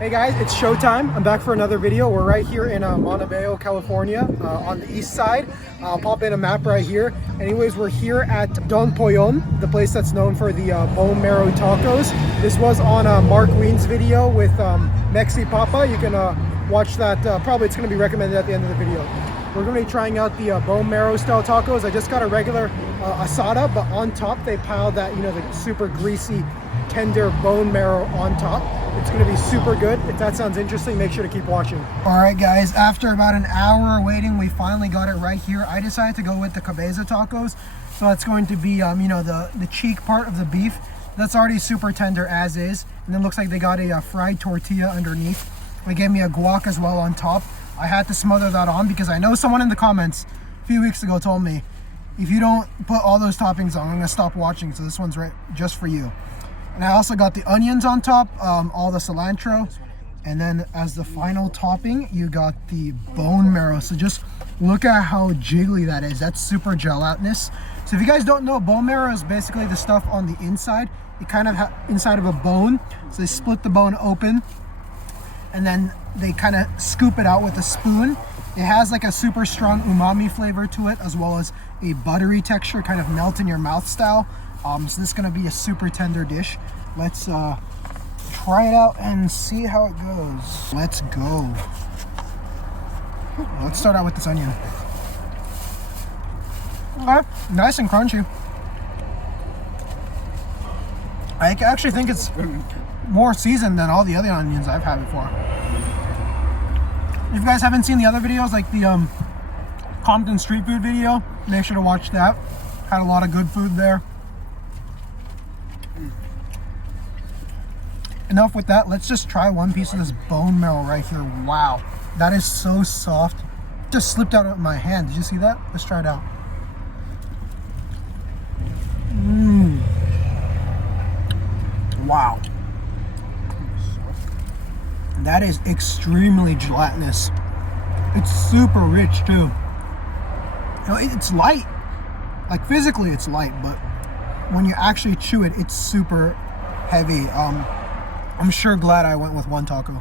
Hey guys, it's showtime. I'm back for another video. We're right here in Montebello, California, on the east side. I'll pop in a map right here. Anyways, we're here at Don Pollon, the place that's known for the bone marrow tacos. This was on Mark Wien's video with Mexi Papa. You can watch that. Probably it's going to be recommended at the end of the video. We're going to be trying out the bone marrow style tacos. I just got a regular asada, but on top they piled that, you know, the super greasy, tender bone marrow on top. It's going to be super good. If that sounds interesting, make sure to keep watching. All right, guys, after about an hour waiting, we finally got it right here. I decided to go with the cabeza tacos. So that's going to be, you know, the cheek part of the beef. That's already super tender as is. And then looks like they got a fried tortilla underneath. They gave me a guac as well on top. I had to smother that on because I know someone in the comments a few weeks ago told me, if you don't put all those toppings on, I'm going to stop watching. So this one's right just for you. And I also got the onions on top, all the cilantro. And then as the final topping, you got the bone marrow. So just look at how jiggly that is. That's super gelatinous. So if you guys don't know, bone marrow is basically the stuff on the inside. It kind of inside of a bone. So they split the bone open and then they kind of scoop it out with a spoon. It has like a super strong umami flavor to it, as well as a buttery texture, kind of melt in your mouth style. So this is going to be a super tender dish. Let's try it out and see how it goes. Let's go. Let's start out with this onion. Okay, nice and crunchy. I actually think it's more seasoned than all the other onions I've had before. If you guys haven't seen the other videos, like the Compton street food video, make sure to watch that. Had a lot of good food there. Enough with that. Let's just try one piece of this bone marrow right here. Wow, that is so soft. Just slipped out of my hand. Did you see that? Let's try it out. Wow, that is extremely gelatinous. It's super rich too. You know, it's light. Like physically it's light, but when you actually chew it, it's super heavy. I'm sure glad I went with one taco.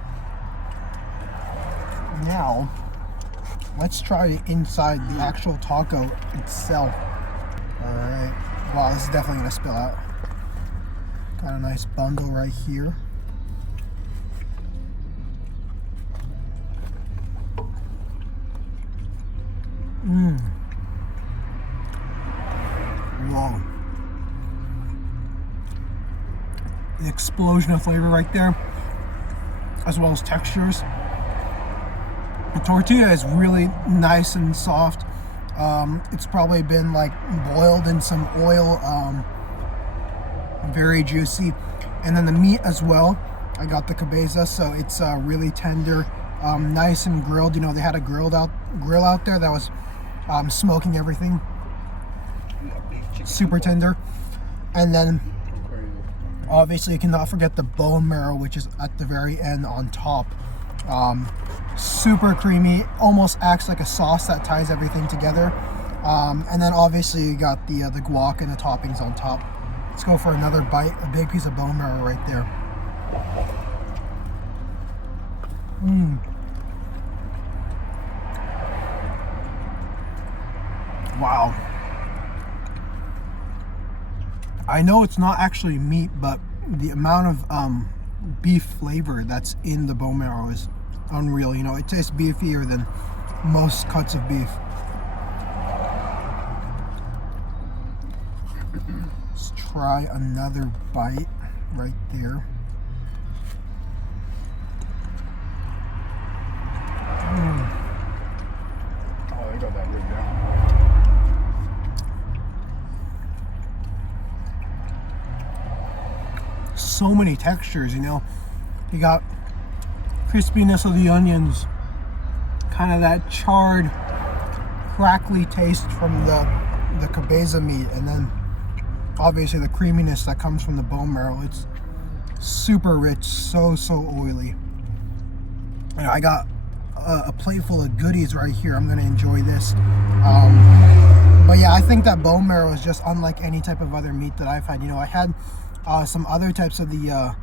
Now, let's try inside the actual taco itself. All right. Wow, this is definitely gonna spill out. Got a nice bundle right here. Wow. The explosion of flavor right there, as well as textures. The tortilla is really nice and soft. It's probably been like boiled in some oil, very juicy. And then the meat as well, I got the cabeza, so it's really tender, nice and grilled. You know, they had a grill out there that was smoking everything. Super tender. And then obviously you cannot forget the bone marrow, which is at the very end on top. Super creamy, almost acts like a sauce that ties everything together. And then obviously you got the guac and the toppings on top. Let's go for another bite. A big piece of bone marrow right there. Wow. I know it's not actually meat, but the amount of beef flavor that's in the bone marrow is unreal. You know, it tastes beefier than most cuts of beef. Let's try another bite right there. Oh, they got that right there. So many textures, you know. You got crispiness of the onions, kind of that charred, crackly taste from the cabeza meat, and then obviously the creaminess that comes from the bone marrow. It's super rich, so oily. You know, I got a plate full of goodies right here. I'm gonna enjoy this. But yeah, I think that bone marrow is just unlike any type of other meat that I've had. You know, I had some other types of the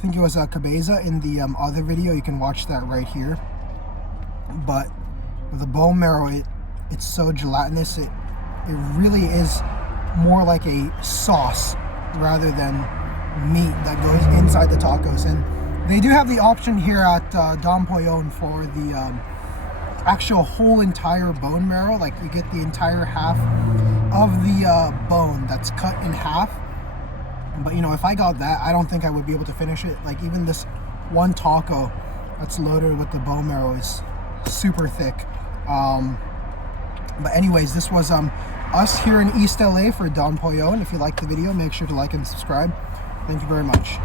I think it was cabeza in the other video. You can watch that right here. But with the bone marrow, it's so gelatinous. It really is more like a sauce rather than meat that goes inside the tacos. And they do have the option here at Don Pollon for the actual whole entire bone marrow. Like you get the entire half of the bone that's cut in half. But you know, if I got that, I don't think I would be able to finish it. Like even this one taco that's loaded with the bone marrow is super thick. But anyways, this was us here in East LA for Don Pollon. If you liked the video, make sure to like and subscribe. Thank you very much.